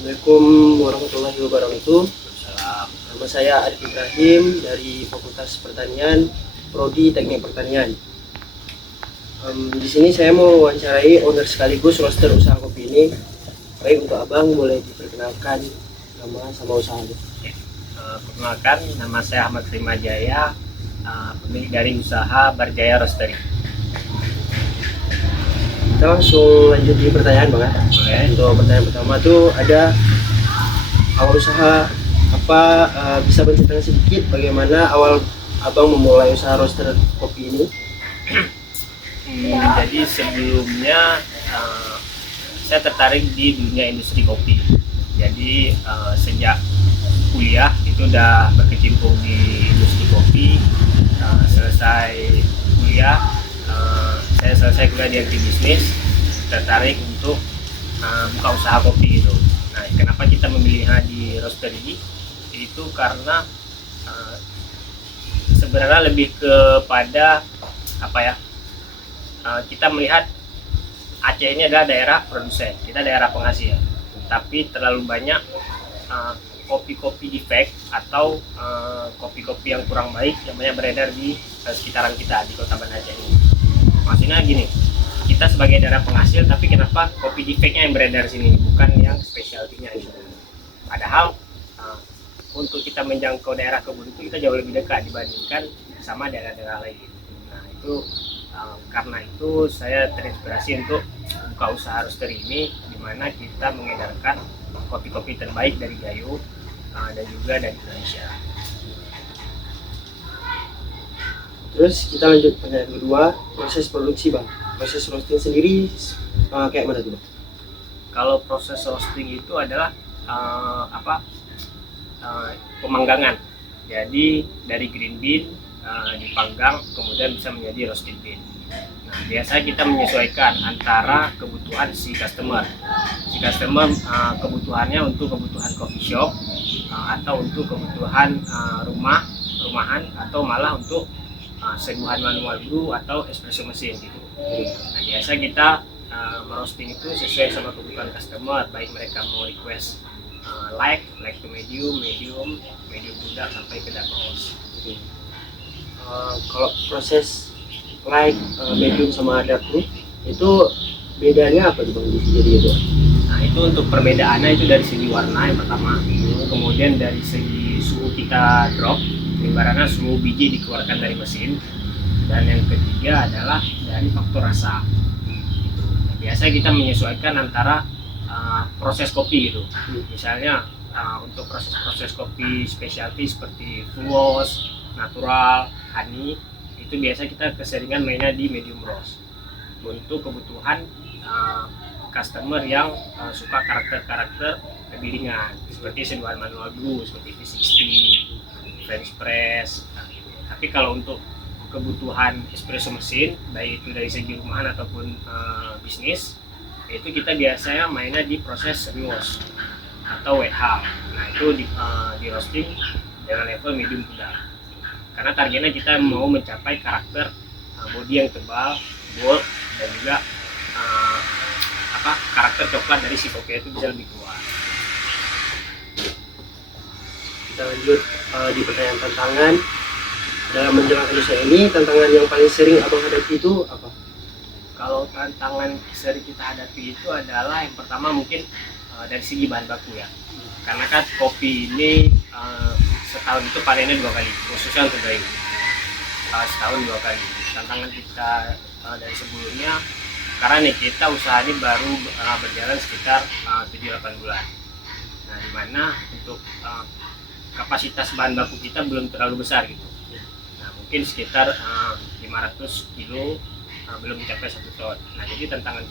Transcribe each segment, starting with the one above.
Assalamualaikum warahmatullahi wabarakatuh. Salam. Nama saya Arif Ibrahim dari Fakultas Pertanian, Prodi Teknik Pertanian. Di sini saya mau wawancarai owner sekaligus roaster usaha kopi ini. Baik, untuk abang boleh diperkenalkan nama sama usaha. Perkenalkan, nama saya Ahmad Rimajaya, pemilik dari usaha Barjaya Roastery. Kita langsung lanjut di pertanyaan bang ya. Boleh. Untuk pertanyaan pertama tuh ada awal usaha apa, bisa menceritakan sedikit bagaimana awal abang memulai usaha roaster kopi ini? Jadi sebelumnya saya tertarik di dunia industri kopi. Jadi sejak kuliah itu udah berkecimpung di industri kopi. Selesai kuliah, saya selesai kuliah di agribisnis, tertarik untuk buka usaha kopi gitu. Nah, kenapa kita memilih di roastery? Itu karena sebenarnya lebih kepada apa ya? Kita melihat Aceh ini adalah daerah produsen, kita daerah penghasil, tapi terlalu banyak kopi-kopi defect atau kopi-kopi yang kurang baik yang banyak beredar di sekitaran kita di Kota Banda Aceh ini. Maksudnya gini, kita sebagai daerah penghasil, tapi kenapa kopi defectnya yang beredar sini, bukan yang specialty-nya gitu. Padahal untuk kita menjangkau daerah kebun itu kita jauh lebih dekat dibandingkan sama daerah-daerah lain. Nah itu karena itu saya terinspirasi untuk buka usaha roastery ini, di mana kita mengedarkan kopi-kopi terbaik dari Gayo dan juga dari Indonesia. Terus kita lanjut pertanyaan kedua, proses produksi bang. Proses roasting sendiri kayak mana tuh bang? Kalau proses roasting itu adalah pemanggangan. Jadi dari green bean dipanggang kemudian bisa menjadi roasted bean. Nah, biasanya kita menyesuaikan antara kebutuhan si customer. Si customer kebutuhannya untuk kebutuhan coffee shop atau untuk kebutuhan rumahan atau malah untuk seduhan manual brew atau espresso mesin gitu. Nah, biasa kita meroasting itu sesuai sama kebutuhan customer, baik mereka mau request light to medium muda sampai ke dark roast. Kalau proses light, medium sama dark brew itu bedanya apa tuh bang? Jadi itu? Nah itu untuk perbedaannya itu dari segi warna yang pertama, kemudian dari segi suhu kita drop, ibaratnya suhu biji dikeluarkan dari mesin, dan yang ketiga adalah dari faktor rasa. Nah, biasanya kita menyesuaikan antara proses kopi gitu. Misalnya untuk proses kopi specialty seperti full roast, natural, honey, itu biasa kita keseringan mainnya di medium roast untuk kebutuhan customer yang suka karakter lebih ringan seperti seduhan manual brew seperti V60, French press. Tapi kalau untuk kebutuhan espresso mesin, baik itu dari segi rumahan ataupun bisnis, itu kita biasanya mainnya di proses semi wash atau wet hang. Nah itu di roasting dengan level medium muda. Karena targetnya kita mau mencapai karakter body yang tebal, bold, dan juga karakter coklat dari si kopi itu bisa lebih keluar. Kita lanjut di pertanyaan tantangan. Dalam menjalankan usaha ini, tantangan yang paling sering abang hadapi itu apa? Kalau tantangan sering kita hadapi itu adalah yang pertama mungkin dari segi bahan baku ya. Karena kan kopi ini setahun itu panennya 2 kali, khususnya untuk Gayo. Setahun 2 kali. Tantangan kita dari sebelumnya, karena nih kita usaha ini baru berjalan sekitar 7-8 bulan. Nah, dimana untuk kapasitas bahan baku kita belum terlalu besar gitu. Nah, mungkin sekitar 500 kilo, belum mencapai 1 ton. Nah, jadi tantangan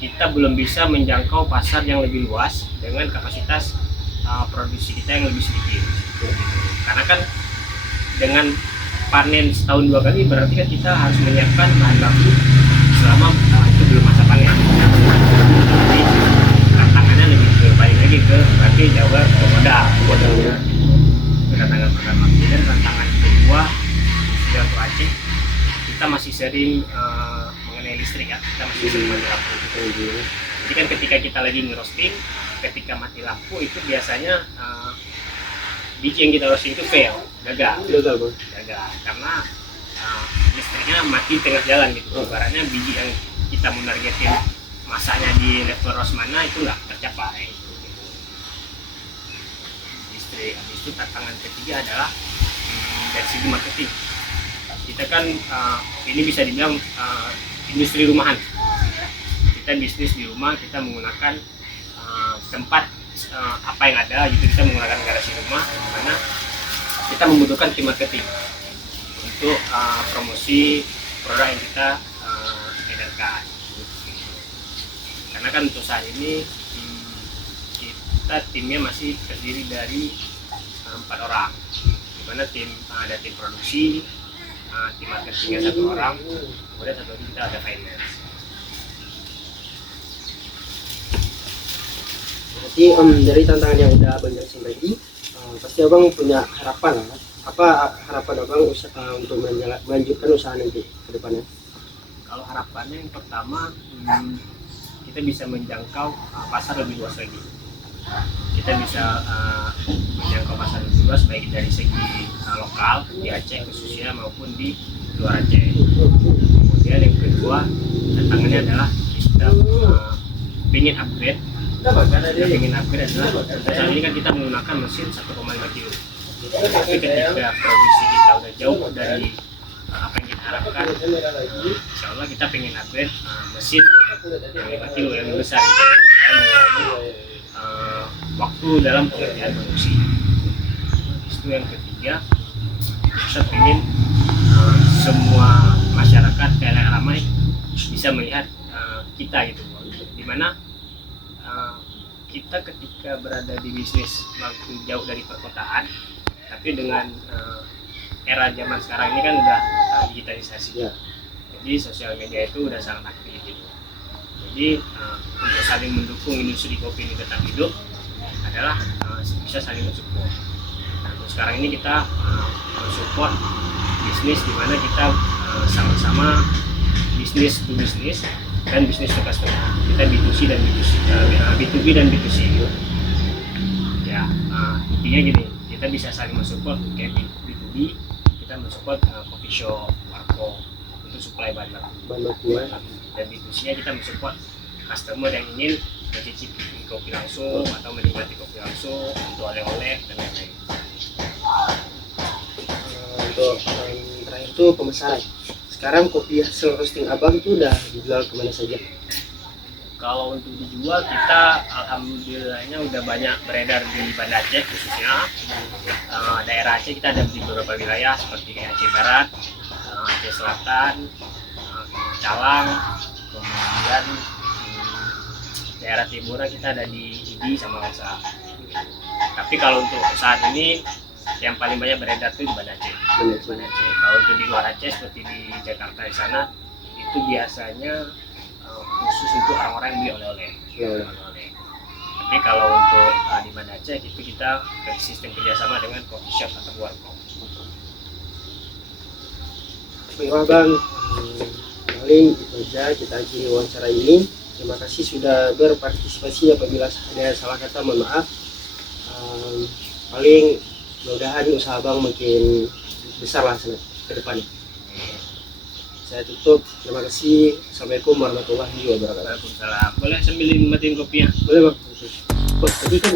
kita belum bisa menjangkau pasar yang lebih luas dengan kapasitas produksi kita yang lebih sedikit. Karena kan dengan panen setahun 2 kali berarti kan kita harus menyiapkan bahan baku selama itu belum masa panen. Jadi tantangannya lebih balik lagi ke berarti jawa modalnya. Tantangan pertama. Dan tantangan kedua sudah untuk Aceh, kita masih sering mengenai listrik ya, kita masih sering mati lampu. Jadi kan ketika kita lagi ngerosting, ketika mati lampu itu biasanya biji yang kita roasting itu fail, gagal karena listriknya mati tengah jalan gitu. Ibaratnya biji yang kita mau nargetin masanya di level roast mana itu nggak tercapai. Listrik. Habis itu tantangan ketiga adalah dari segi marketing. Kita kan ini bisa dibilang industri rumahan. Kita bisnis di rumah, kita menggunakan tempat apa yang ada gitu, kita menggunakan garasi rumah, dimana kita membutuhkan tim marketing untuk promosi produk yang kita edarkan. Karena kan untuk saat ini kita timnya masih terdiri dari 4 orang, dimana ada tim produksi, tim marketingnya 1 orang, kemudian 1 lagi kita ada finance. Berarti dari tantangan yang udah Abang jelasin tadi, pasti Abang punya harapan lah. Apa harapan Abang untuk melanjutkan usaha nanti ke depannya? Kalau harapannya yang pertama, kita bisa menjangkau pasar lebih luas lagi. Kita bisa menjangkau pasar lebih luas baik dari segi lokal di Aceh khususnya maupun di luar Aceh. Kemudian yang kedua, tantangannya adalah kita ingin upgrade. Yang ingin upgrade adalah saat ini kan kita menggunakan mesin 1,5 kilo. Tapi ketika produksi kita udah jauh dari apa yang kita harapkan, insya Allah kita pengen upgrade mesin yang 5 kilo yang lebih besar. Waktu dalam pengerjaan produksi. Itu yang ketiga, kita ingin semua masyarakat kayak ramai bisa melihat kita gitu, dimana kita ketika berada di bisnis makin jauh dari perkotaan, tapi dengan era zaman sekarang ini kan udah digitalisasi, jadi sosial media itu udah sangat aktif gitu. Jadi untuk saling mendukung industri kopi ini tetap hidup adalah bisa saling mensupport. Nah, untuk sekarang ini kita mensupport bisnis di mana kita sama-sama bisnis to bisnis dan bisnis to customer. Kita B2C dan B2C, B2B dan B2C. Ya, intinya gini, kita bisa saling mensupport kayak B2B, kita mensupport coffee shop, warkop untuk supply bahan baku. Dan B2C-nya kita mensupport customer yang ingin mencicipi kopi langsung atau menikmati kopi langsung untuk oleh-oleh dan lain-lain. Untuk yang terakhir itu pemesanan. Sekarang kopi hasil roasting Abang itu udah dijual kemana saja? Kalau untuk dijual, kita alhamdulillahnya udah banyak beredar di Banda Aceh khususnya. Daerah Aceh kita ada di beberapa wilayah seperti Aceh Barat, Aceh Selatan, Calang, kemudian daerah timur kita ada di Idi sama Lasa. Tapi kalau untuk saat ini yang paling banyak beredar itu di Banda Aceh. Kalau untuk di luar Aceh seperti di Jakarta di sana itu biasanya khusus untuk orang-orang yang beli oleh-oleh. Tapi kalau untuk di Banda Aceh itu kita sistem kerjasama dengan coffee shop atau warkop. Baiklah Bang, paling itu aja kita akhiri wawancara ini. Terima kasih sudah berpartisipasi. Apabila ada salah kata mohon maaf. Paling mudah-mudahan usaha Bang makin besar lah ke depannya. Saya tutup. Terima kasih. Assalamualaikum warahmatullahi wabarakatuh. Waalaikumsalam. Boleh sambil nikmatin kopinya? Boleh Bang. Tadi kan